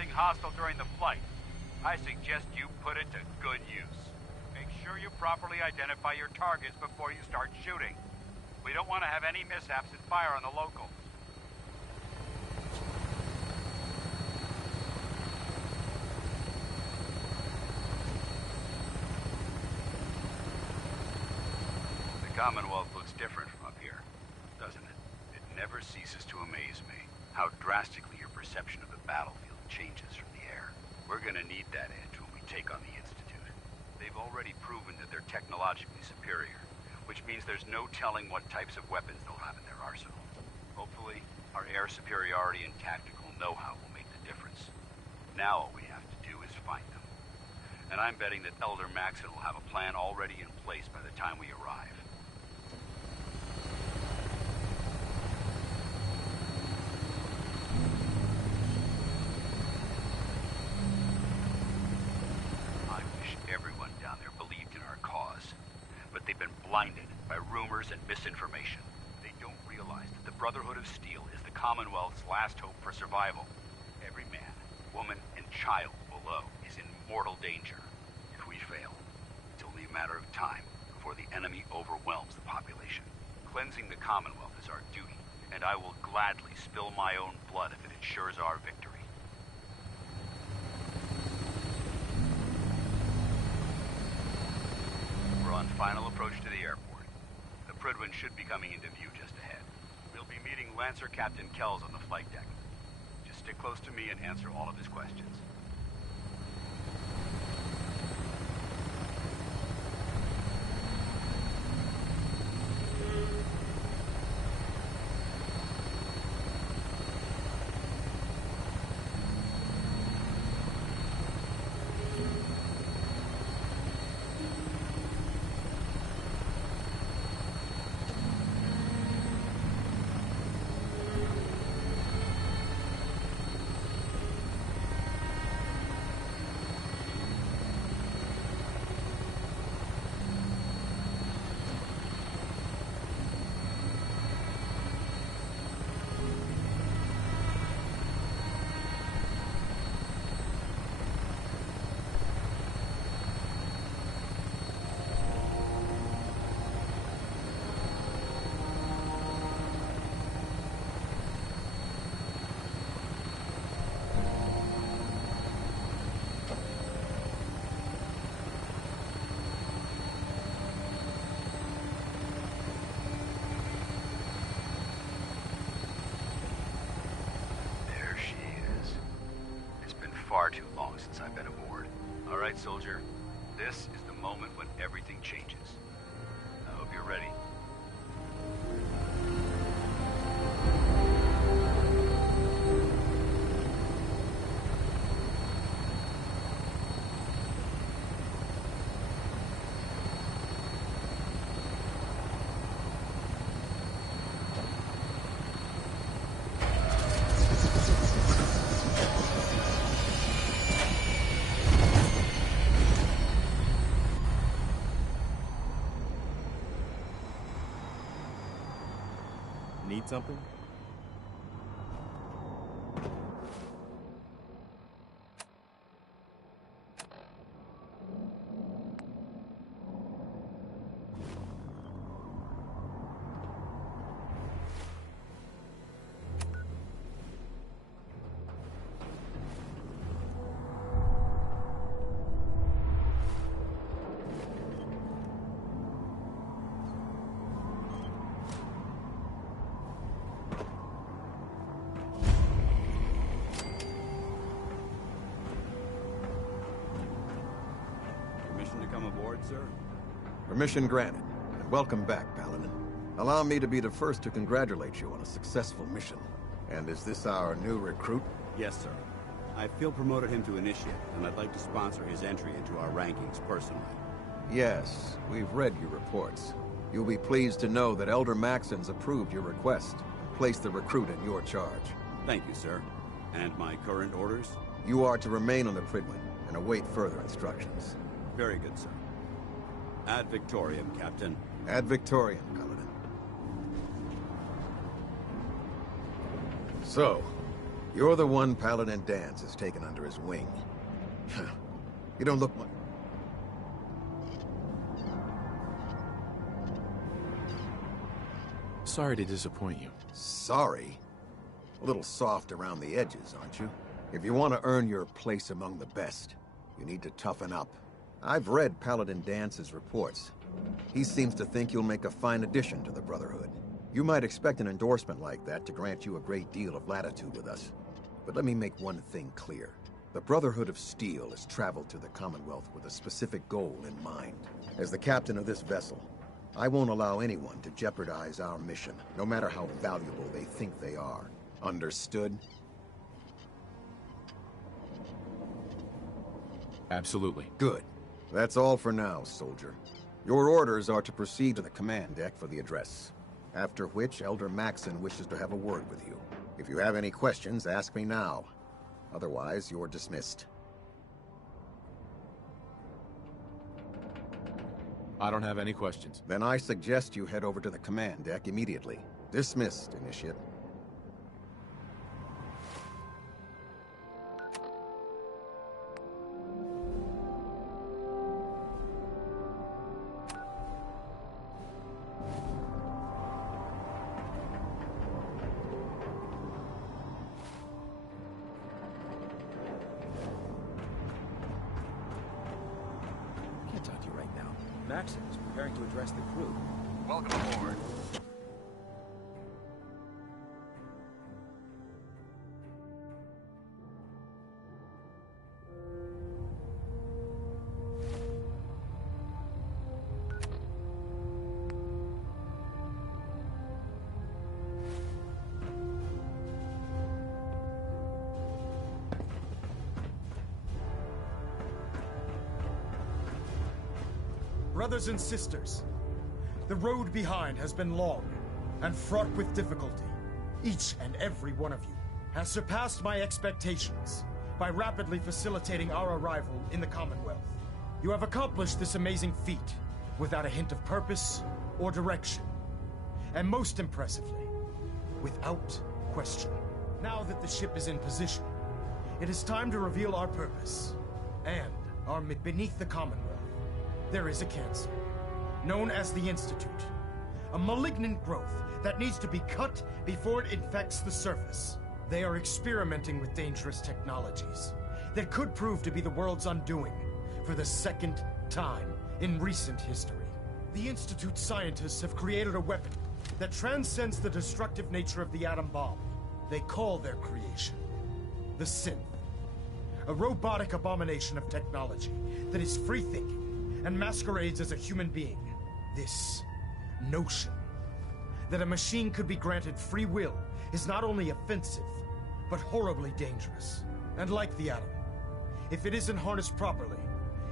anything hostile during the flight. I suggest you put it to good use. Make sure you properly identify your targets before you start shooting. We don't want to have any mishaps and fire on the locals. The Commonwealth looks different from up here, doesn't it? It never ceases to amaze me how drastically your perception of the battlefield changes from the air. We're gonna need that edge when we take on the Institute. They've already proven that they're technologically superior, which means there's no telling what types of weapons they'll have in their arsenal. Hopefully, our air superiority and tactical know-how will make the difference. Now all we have to do is find them. And I'm betting that Elder Maxon will have a plan already in place by the time we arrive. Blinded by rumors and misinformation. They don't realize that the Brotherhood of Steel is the Commonwealth's last hope for survival. Every man, woman, and child below is in mortal danger. If we fail, it's only a matter of time before the enemy overwhelms the population. Cleansing the Commonwealth is our duty, and I will gladly spill my own blood if it ensures our victory. On final approach to the airport. The Prydwen should be coming into view just ahead. We'll be meeting Lancer Captain Kells on the flight deck. Just stick close to me and answer all of his questions. Far too long since I've been aboard. All right, soldier. This is the moment when everything changes. I hope you're ready. Need something? Sir. Permission granted, and welcome back, Paladin. Allow me to be the first to congratulate you on a successful mission. And is this our new recruit? Yes, sir. I feel promoted him to initiate, and I'd like to sponsor his entry into our rankings personally. Yes, we've read your reports. You'll be pleased to know that Elder Maxon's approved your request and placed the recruit in your charge. Thank you, sir. And my current orders? You are to remain on the Prydwen and await further instructions. Very good, sir. Ad Victoriam, Captain. Ad Victoriam, Paladin. So, You're the one Paladin Danse has taken under his wing. You don't look much... Sorry to disappoint you. Sorry? A little soft around the edges, aren't you? If you want to earn your place among the best, you need to toughen up. I've read Paladin Dance's reports. He seems to think you'll make a fine addition to the Brotherhood. You might expect an endorsement like that to grant you a great deal of latitude with us. But let me make one thing clear. The Brotherhood of Steel has traveled to the Commonwealth with a specific goal in mind. As the captain of this vessel, I won't allow anyone to jeopardize our mission, no matter how valuable they think they are. Understood? Absolutely. Good. That's all for now, soldier. Your orders are to proceed to the command deck for the address. After which, Elder Maxon wishes to have a word with you. If you have any questions, ask me now. Otherwise, you're dismissed. I don't have any questions. Then I suggest you head over to the command deck immediately. Dismissed, Initiate. Can't talk to you right now. Maxon is preparing to address the crew. Welcome aboard. Brothers and sisters, the road behind has been long and fraught with difficulty. Each and every one of you has surpassed my expectations by rapidly facilitating our arrival in the Commonwealth. You have accomplished this amazing feat without a hint of purpose or direction. And most impressively, without question. Now that the ship is in position, it is time to reveal our purpose and our beneath the Commonwealth. There is a cancer, known as the Institute. A malignant growth that needs to be cut before it infects the surface. They are experimenting with dangerous technologies that could prove to be the world's undoing for the second time in recent history. The Institute's scientists have created a weapon that transcends the destructive nature of the atom bomb. They call their creation the Synth. A robotic abomination of technology that is free-thinking and masquerades as a human being. This notion that a machine could be granted free will is not only offensive, but horribly dangerous. And like the atom, if it isn't harnessed properly,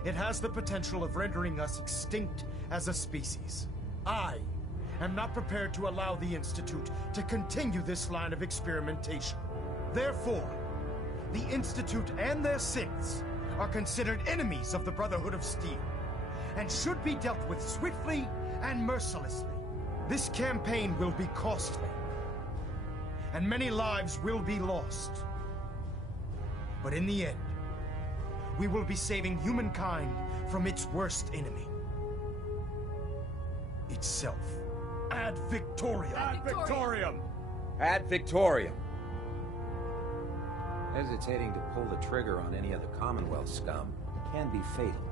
it has the potential of rendering us extinct as a species. I am not prepared to allow the Institute to continue this line of experimentation. Therefore, the Institute and their synths are considered enemies of the Brotherhood of Steel, and should be dealt with swiftly and mercilessly. This campaign will be costly, and many lives will be lost. But in the end, we will be saving humankind from its worst enemy. Itself. Ad Victoriam! Ad Victoriam! Ad Victoriam! Hesitating to pull the trigger on any of the Commonwealth scum can be fatal.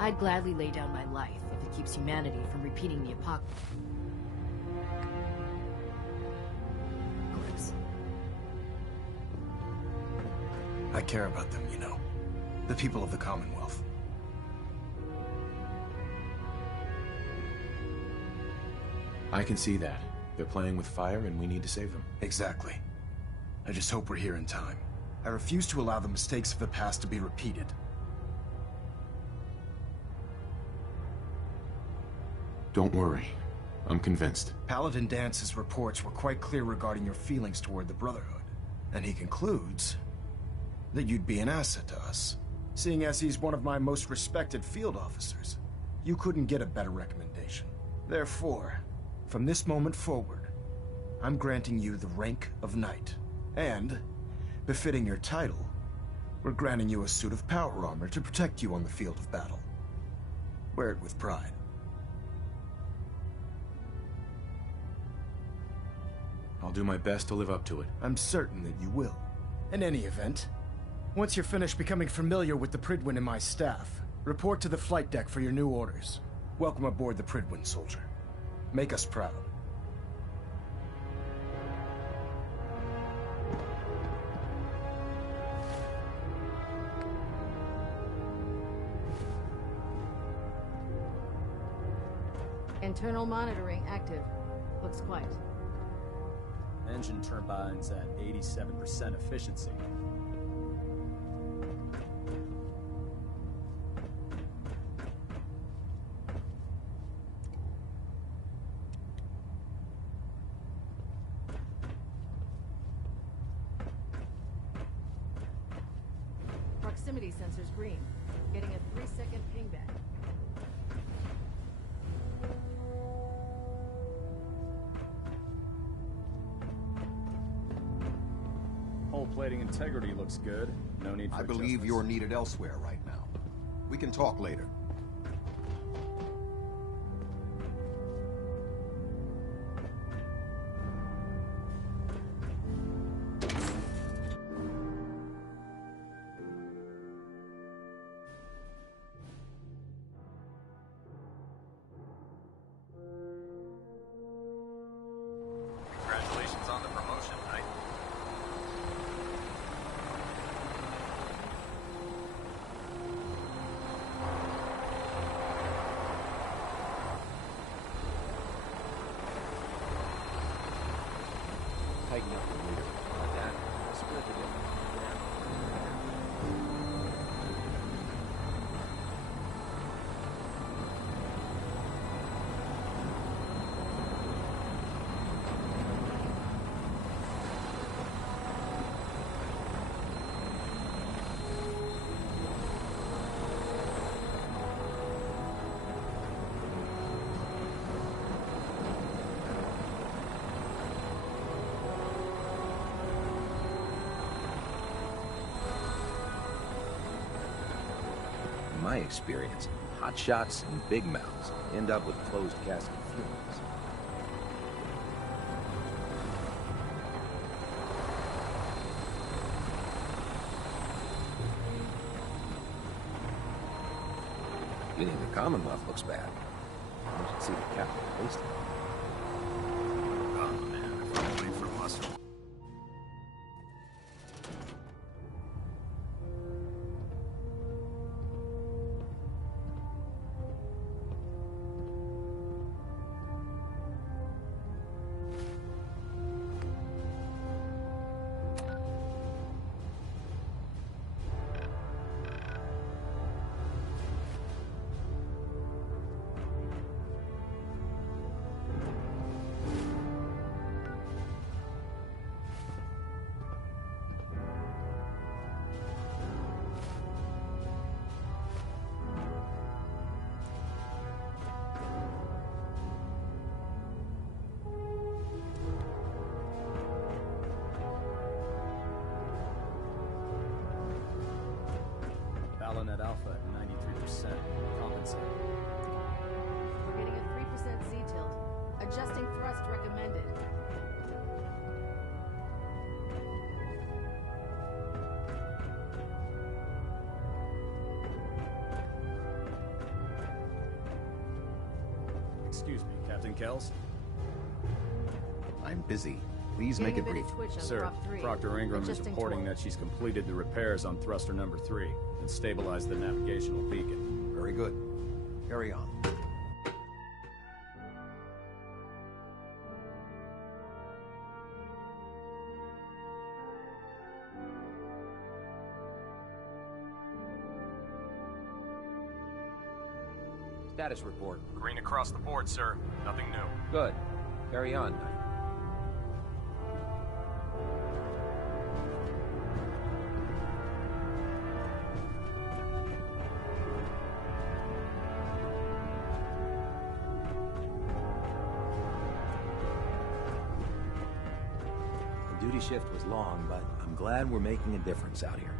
I'd gladly lay down my life if it keeps humanity from repeating the apocalypse. I care about them, you know. The people of the Commonwealth. I can see that. They're playing with fire and we need to save them. Exactly. I just hope we're here in time. I refuse to allow the mistakes of the past to be repeated. Don't worry. I'm convinced. Paladin Dance's reports were quite clear regarding your feelings toward the Brotherhood. And he concludes that you'd be an asset to us. Seeing as he's one of my most respected field officers, you couldn't get a better recommendation. Therefore, from this moment forward, I'm granting you the rank of Knight. And Befitting your title, we're granting you a suit of power armor to protect you on the field of battle. Wear it with pride. I'll do my best to live up to it. I'm certain that you will. In any event, once you're finished becoming familiar with the Prydwen and my staff, report to the flight deck for your new orders. Welcome aboard the Prydwen, soldier. Make us proud. Internal monitoring active. Looks quiet. Engine turbines at 87% efficiency. Proximity sensor's green. Getting a 3-second pingback. Hull plating integrity looks good. No need for I believe adjustments. you're needed elsewhere right now. We can talk later. Congratulations on the promotion, Knight. Tighten up the leader. Like that. Split the difference. In my experience, hot shots and big mouths end up with closed casket funerals. You think the Commonwealth looks bad? You should see the captain faced it. Oh man, if only for muscle. Balonet Alpha at 93%. Compensated. We're getting a 3% Z tilt. Adjusting thrust recommended. Excuse me, Captain Kells? I'm busy. Please Getting make it a bit brief. of twitch on Sir, prop 3. Proctor Ingram is Adjusting reporting torque. that she's completed the repairs on thruster number 3 and stabilized the navigational beacon. Very good. Carry on. Status report. Green across the board, sir. Nothing new. Good. Carry on, Knight. The duty shift was long, but I'm I'm glad we're making a difference out here.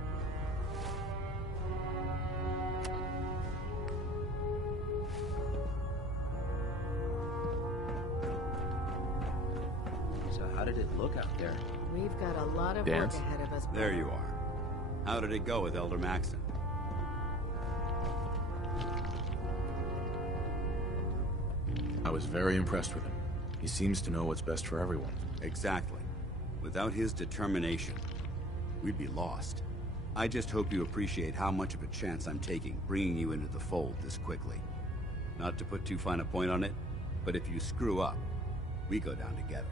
So how did it look out there? We've got a lot of Dance? work ahead of us. There you are. How did it go with Elder Maxon? I was very impressed with him. He seems to know what's best for everyone. Exactly. Without his determination, we'd be lost. I just hope you appreciate how much of a chance I'm taking bringing you into the fold this quickly. Not to put too fine a point on it, but if you screw up, we go down together.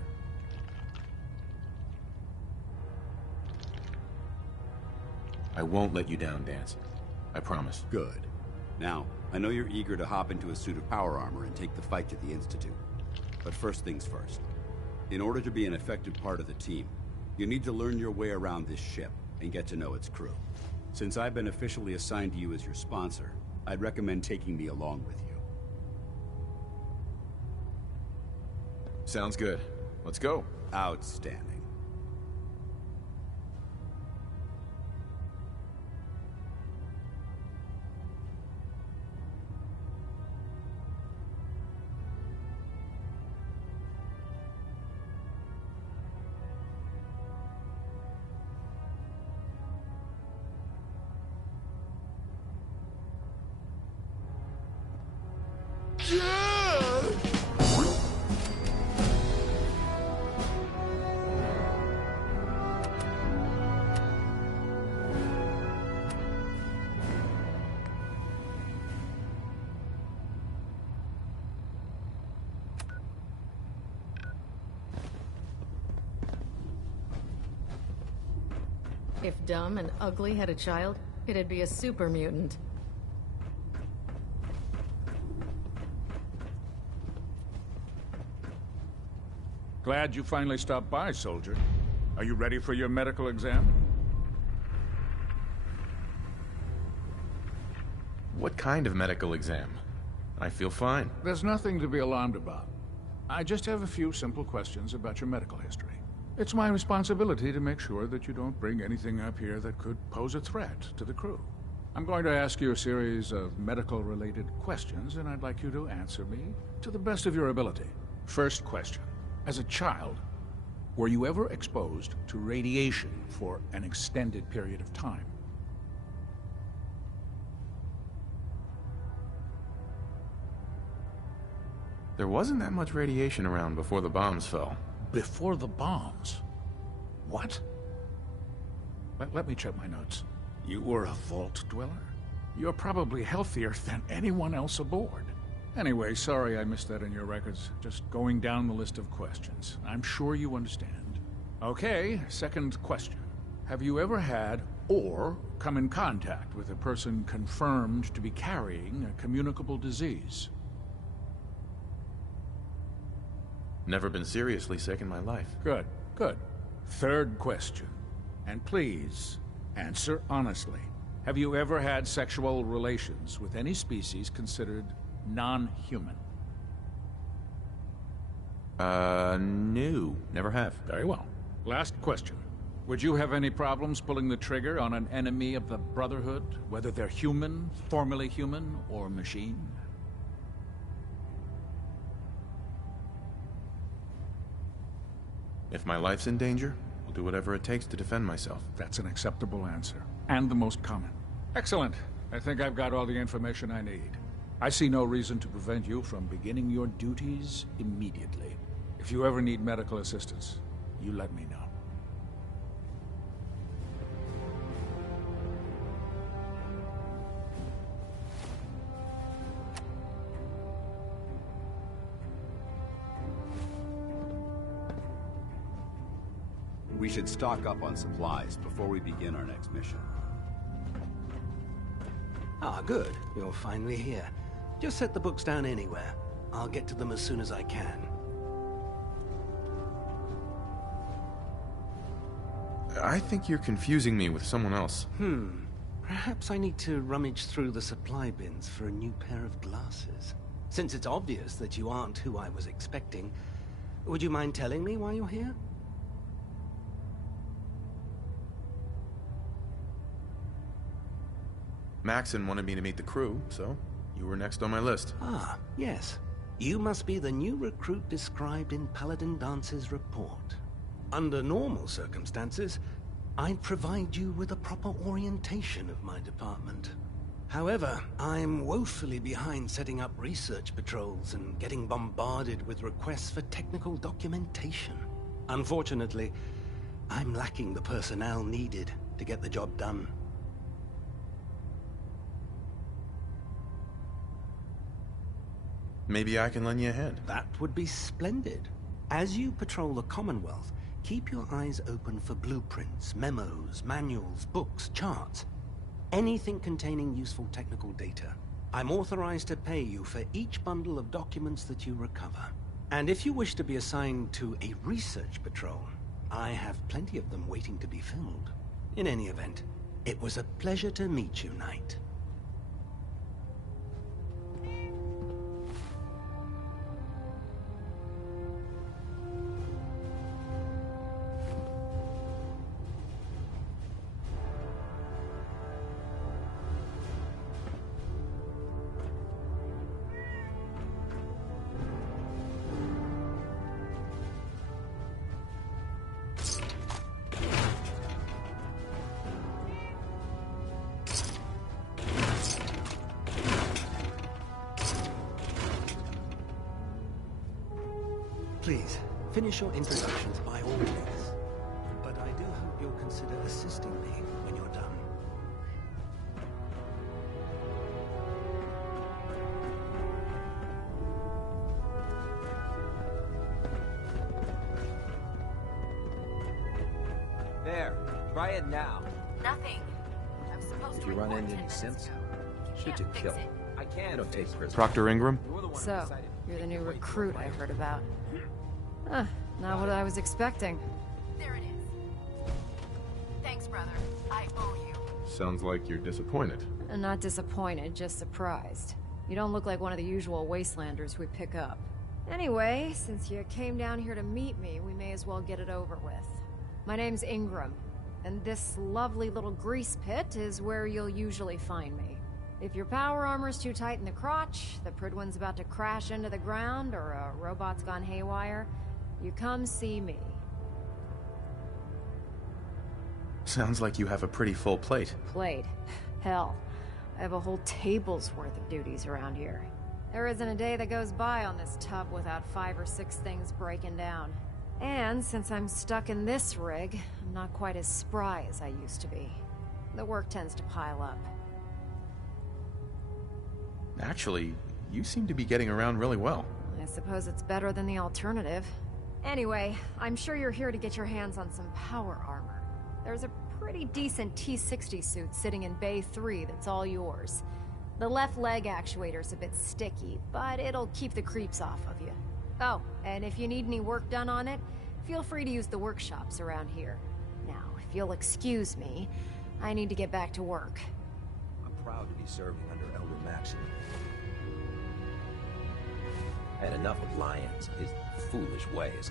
I won't let you down, Dance. I promise. Good. Now, I know you're eager to hop into a suit of power armor and take the fight to the Institute. But first things first. In order to be an effective part of the team, you need to learn your way around this ship and get to know its crew. Since I've been officially assigned to you as your sponsor, I'd recommend taking me along with you. Sounds good. Let's go. Outstanding. If Dumb and Ugly had a child, it'd be a super mutant. Glad you finally stopped by, soldier. Are you ready for your medical exam? What kind of medical exam? I feel fine. There's nothing to be alarmed about. I just have a few simple questions about your medical history. It's my responsibility to make sure that you don't bring anything up here that could pose a threat to the crew. I'm going to ask you a series of medical-related questions, and I'd like you to answer me to the best of your ability. First question. As a child, were you ever exposed to radiation for an extended period of time? There wasn't that much radiation around before the bombs fell. Before the bombs? What? Let me check my notes. You were a vault dweller? You're probably healthier than anyone else aboard. Anyway, sorry I missed that in your records. Just going down the list of questions. I'm sure you understand. Okay, second question. Have you ever had or come in contact with a person confirmed to be carrying a communicable disease? Never been seriously sick in my life. Good, good. Third question. And please, answer honestly. Have you ever had sexual relations with any species considered non-human? No. Never have. Very well. Last question. Would you have any problems pulling the trigger on an enemy of the Brotherhood, whether they're human, formerly human, or machine? If my life's in danger, I'll do whatever it takes to defend myself. That's an acceptable answer, and the most common. Excellent. I think I've got all the information I need. I see no reason to prevent you from beginning your duties immediately. If you ever need medical assistance, you let me know. We should stock up on supplies before we begin our next mission. Ah, good. You're finally here. Just set the books down anywhere. I'll get to them as soon as I can. I think you're confusing me with someone else. Perhaps I need to rummage through the supply bins for a new pair of glasses. Since it's obvious that you aren't who I was expecting, would you mind telling me why you're here? Maxon wanted me to meet the crew, so you were next on my list. Ah, yes. You must be the new recruit described in Paladin Dance's report. Under normal circumstances, I'd provide you with a proper orientation of my department. However, I'm woefully behind setting up research patrols and getting bombarded with requests for technical documentation. Unfortunately, I'm lacking the personnel needed to get the job done. Maybe I can lend you a hand. That would be splendid. As you patrol the Commonwealth, keep your eyes open for blueprints, memos, manuals, books, charts. Anything containing useful technical data. I'm authorized to pay you for each bundle of documents that you recover. And if you wish to be assigned to a research patrol, I have plenty of them waiting to be filled. In any event, it was a pleasure to meet you, Knight. Please, finish your introductions by all means. But I do hope you'll consider assisting me when you're done. There, try it now. Nothing. I'm supposed Did to you run report into 10 any minutes simps? ago. Should you Can't kill? fix it. I can't. Don't take prisoners. Proctor Ingram? So, you're the new recruit I heard about. Huh, not what I was expecting. There it is. Thanks, brother. I owe you. Sounds like you're disappointed. I'm not disappointed, just surprised. You don't look like one of the usual wastelanders we pick up. Anyway, since you came down here to meet me, we may as well get it over with. My name's Ingram, and this lovely little grease pit is where you'll usually find me. If your power armor's too tight in the crotch, the Pridwin's about to crash into the ground, or a robot's gone haywire, you come see me. Sounds like you have a pretty full plate. Plate? Hell, I have a whole table's worth of duties around here. There isn't a day that goes by on this tub without 5 or 6 things breaking down. And since I'm stuck in this rig, I'm not quite as spry as I used to be. The work tends to pile up. Actually, you seem to be getting around really well. I suppose it's better than the alternative. Anyway, I'm sure you're here to get your hands on some power armor. There's a pretty decent T-60 suit sitting in Bay 3 that's all yours. The left leg actuator's a bit sticky, but it'll keep the creeps off of you. Oh, and if you need any work done on it, feel free to use the workshops around here. Now, if you'll excuse me, I need to get back to work. I'm proud to be serving under Elder Maxon. I had enough of Lyons, his foolish ways.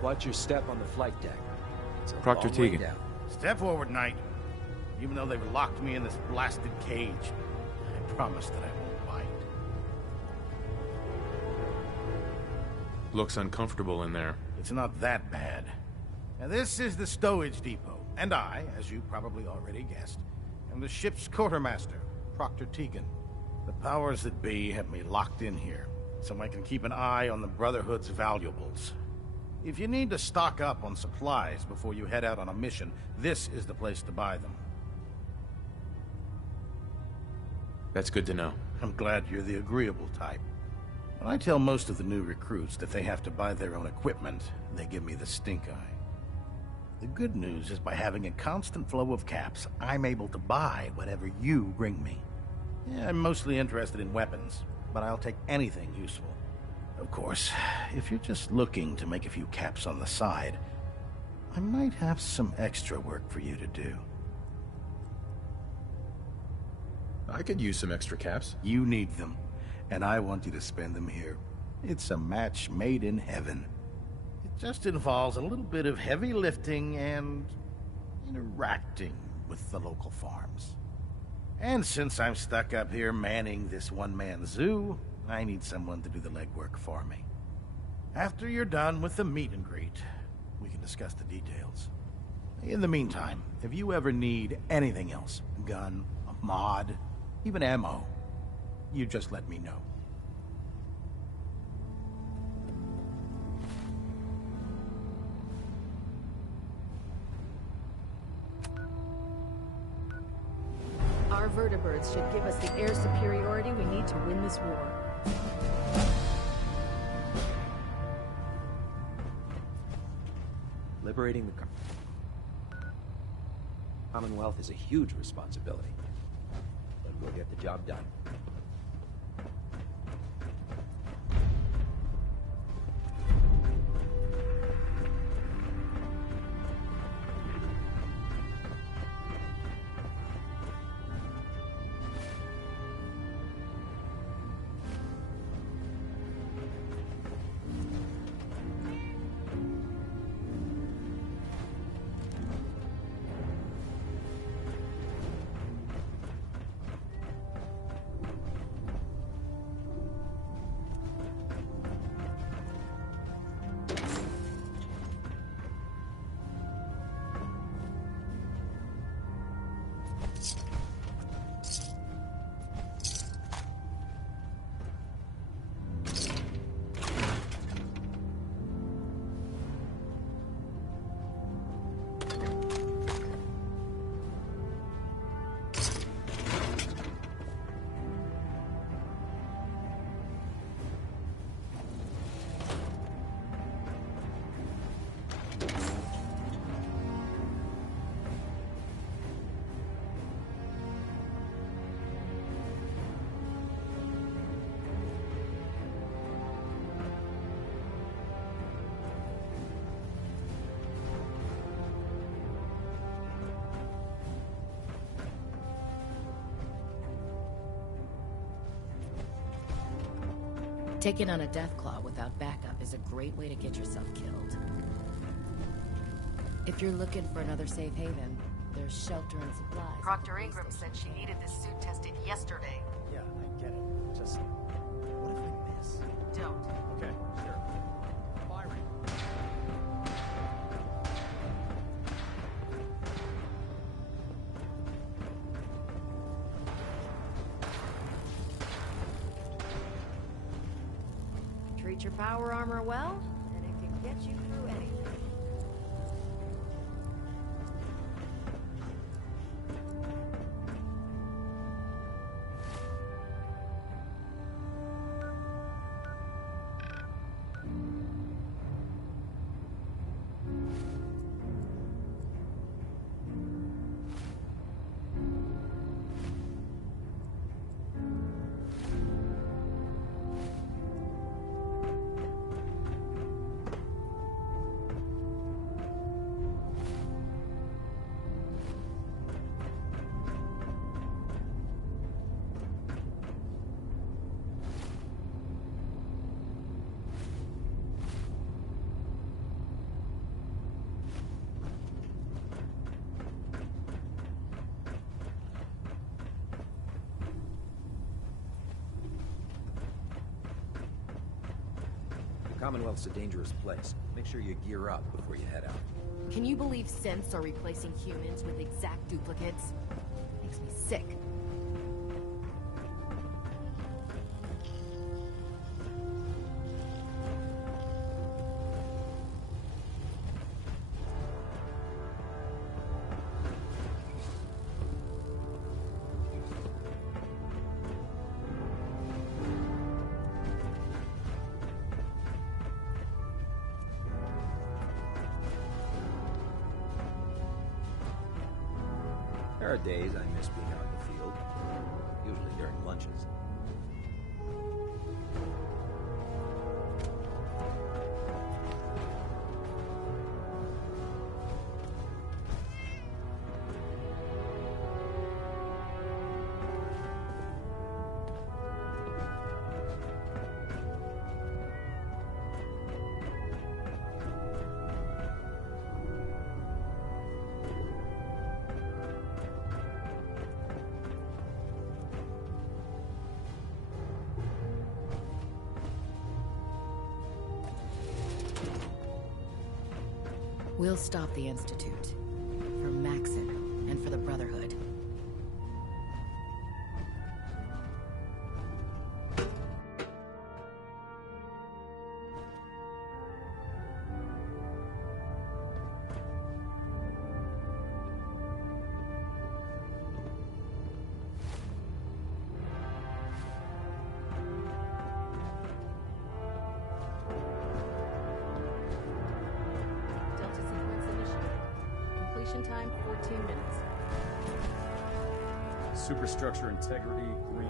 Watch your step on the flight deck. It's a Proctor long way Teagan. down. Step forward, Knight. Even though they've locked me in this blasted cage, I promise that I won't bite. Looks uncomfortable in there. It's not that bad. Now, this is the stowage depot, and I, as you probably already guessed, am the ship's quartermaster, Proctor Teagan. The powers that be have me locked in here, so I can keep an eye on the Brotherhood's valuables. If you need to stock up on supplies before you head out on a mission, this is the place to buy them. That's good to know. I'm glad you're the agreeable type. When I tell most of the new recruits that they have to buy their own equipment, they give me the stink eye. The good news is by having a constant flow of caps, I'm able to buy whatever you bring me. Yeah, I'm mostly interested in weapons, but I'll take anything useful. Of course, if you're just looking to make a few caps on the side, I might have some extra work for you to do. I could use some extra caps. You need them, and I want you to spend them here. It's a match made in heaven. It just involves a little bit of heavy lifting and interacting with the local farms. And since I'm stuck up here manning this one-man zoo, I need someone to do the legwork for me. After you're done with the meet and greet, we can discuss the details. In the meantime, if you ever need anything else, a gun, a mod, even ammo, you just let me know. Our vertibirds should give us the air superiority we need to win this war. Liberating the Commonwealth is a huge responsibility, but we'll get the job done. Taking on a Deathclaw without backup is a great way to get yourself killed. If you're looking for another safe haven, there's shelter and supplies. Proctor Ingram said she needed this suit tested yesterday. Yeah, I get it. Just, what if I miss? Don't. Okay, sure. Firing. Treat your power armor well, and it can get you through anything. Commonwealth's a dangerous place. Make sure you gear up before you head out. Can you believe synths are replacing humans with exact duplicates? Makes me sick. There are days I miss being out in the field, usually during lunches. We'll stop the Institute. For Maxon, and for the Brotherhood. Time 14 minutes. Superstructure integrity green.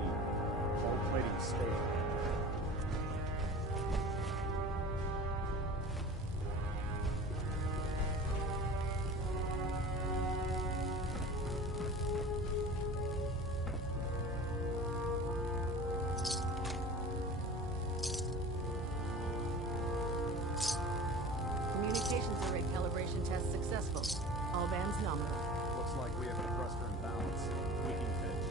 All plating stable. Communications array calibration test successful. All bands nominal. Looks like we have a thruster imbalance. Tweaking pitch.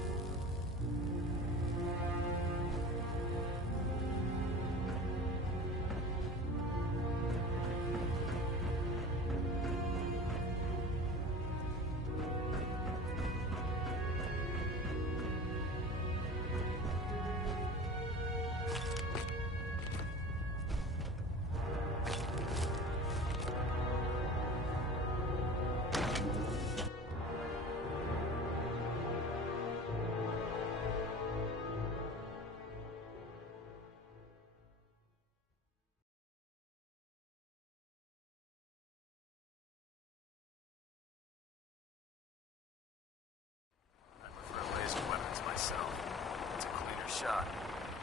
It's a cleaner shot.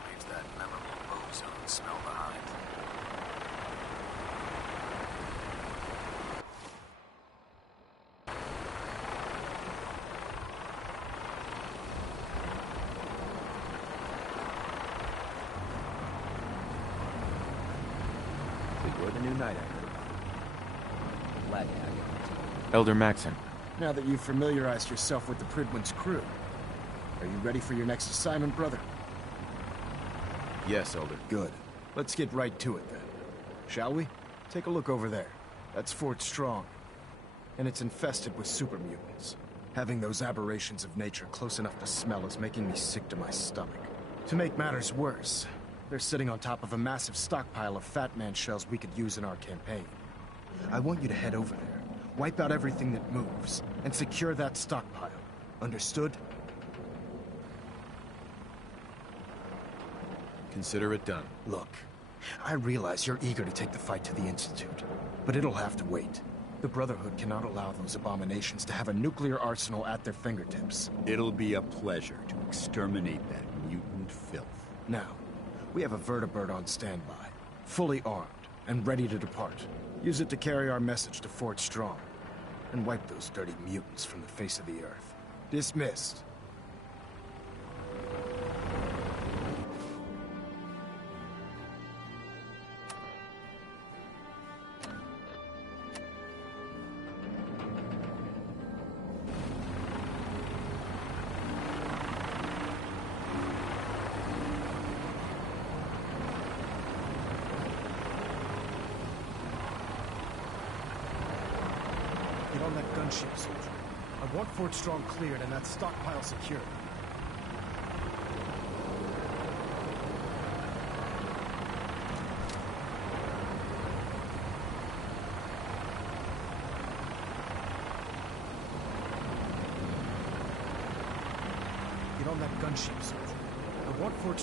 Leaves that memorable ozone smell behind. You're the new knight, I heard. Glad to have you on the team. Elder Maxon. Now that you've familiarized yourself with the Pridwin's crew, are you ready for your next assignment, brother? Yes, Elder. Good. Let's get right to it, then. Shall we? Take a look over there. That's Fort Strong. And it's infested with super mutants. Having those aberrations of nature close enough to smell is making me sick to my stomach. To make matters worse, they're sitting on top of a massive stockpile of Fat Man shells we could use in our campaign. I want you to head over there, wipe out everything that moves, and secure that stockpile. Understood? Consider it done. Look, I realize you're eager to take the fight to the Institute, but it'll have to wait. The Brotherhood cannot allow those abominations to have a nuclear arsenal at their fingertips. It'll be a pleasure to exterminate that mutant filth. Now, we have a vertibird on standby, fully armed and ready to depart. Use it to carry our message to Fort Strong, and wipe those dirty mutants from the face of the earth. Dismissed. Get on that gunship, soldier. I want Fort Strong cleared and that stockpile secured. Get on that gunship, soldier. I want Fort